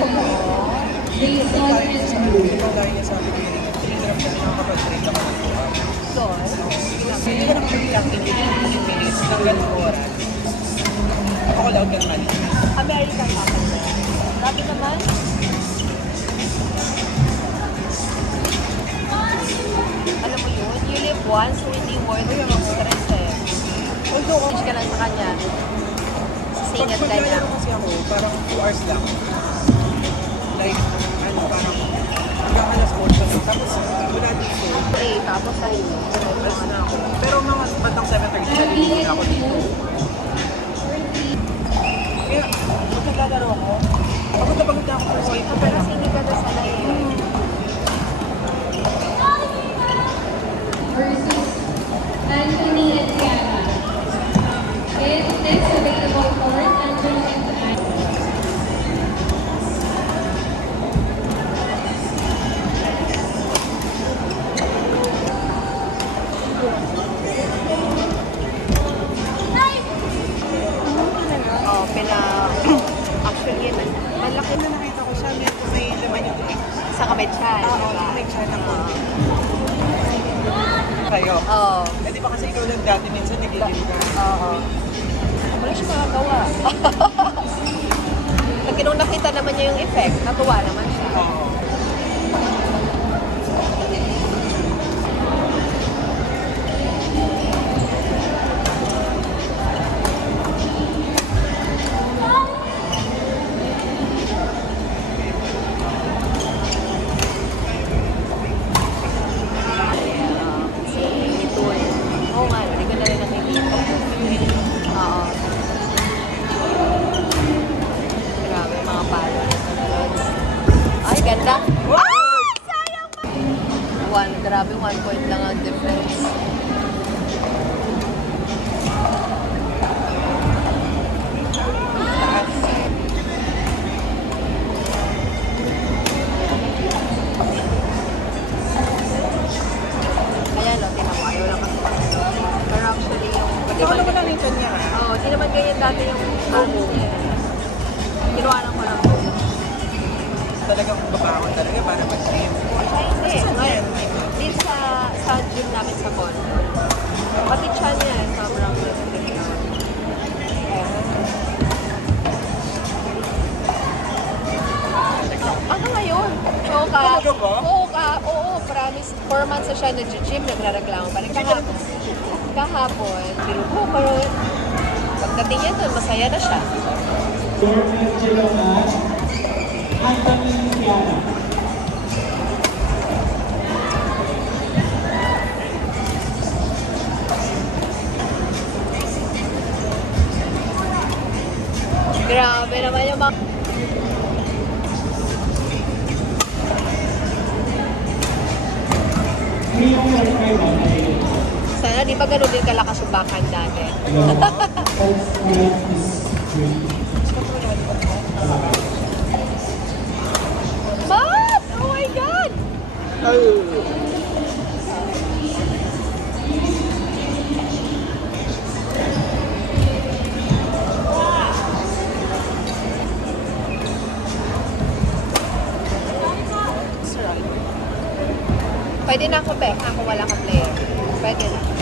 Ikaw dahil niya sabi ko yun, 3 grams na nakakapag-train ako ng 2 hours. So, Hindi ko naman activity 15 minutes ng ganung oras. Ako loud ka naman. American Apple. Grabe naman. Alam mo yun, you live once, so hindi worth yung stress eh. Although, Wish ka lang sa kanya. Singit pag ka niya. maglalaro kasi ako, parang 2 hours lang. Like, parang hanggang alas 8 lang. Tapos, wala dito. Okay, tapos sa'yo. Alas na ako. Pero mga batang 7:30, naliligo na ako dito. Kaya, pag naglalaro ako, pagod na ako first game. Pero kasi hindi ka na sanay eh. Versus Anthony and Kiara. And next available for Anthony and Kiara. Oh, actually, malaki Kaya nakita ko siya, may laman yung tubig. sa kametsyan. May chan ako. Kayo. Oo. Eh, di ba kasi ikaw lang dati minsan nagigil ka? Oo. Wala siya makagawa. Pag nung nakita naman niya yung effect, natuwa naman siya. Oo. Si Tool. Oo nga, hindi ko na rin nakikita. Oo. Grabe, mga palo. Ay, ganda. Ay, sayang! Grabe, 1 point lang ang difference. Taas. Ayan, no, tinan mo, ayaw lang kasi. Pero actually, yung... Ikaw naman lang yung chan niya. Oo, di naman ganyan dati yung ano niya. Ginawa lang ko lang. Talagang babaon talaga para mag-gym. Siya hindi. Saan yan? Din sa gym namin sa condo. Pati siya niya, sobrang restriction. Hanggang ngayon. Oo ka. Talaga ba? Oo ka. Oo, promise. 4 months na siya nag-gym, nagre-reklamo pa rin. Kahapon, biruho pa rin. Pagdating niya doon, masaya na siya. Anthony and Kiara. Grabe naman yung mga... Sana di ba ganun din kalakas yung backhand dati? Matt! Oh my God! Pwede na ako, Beck. Ako wala kang player. Pwede na.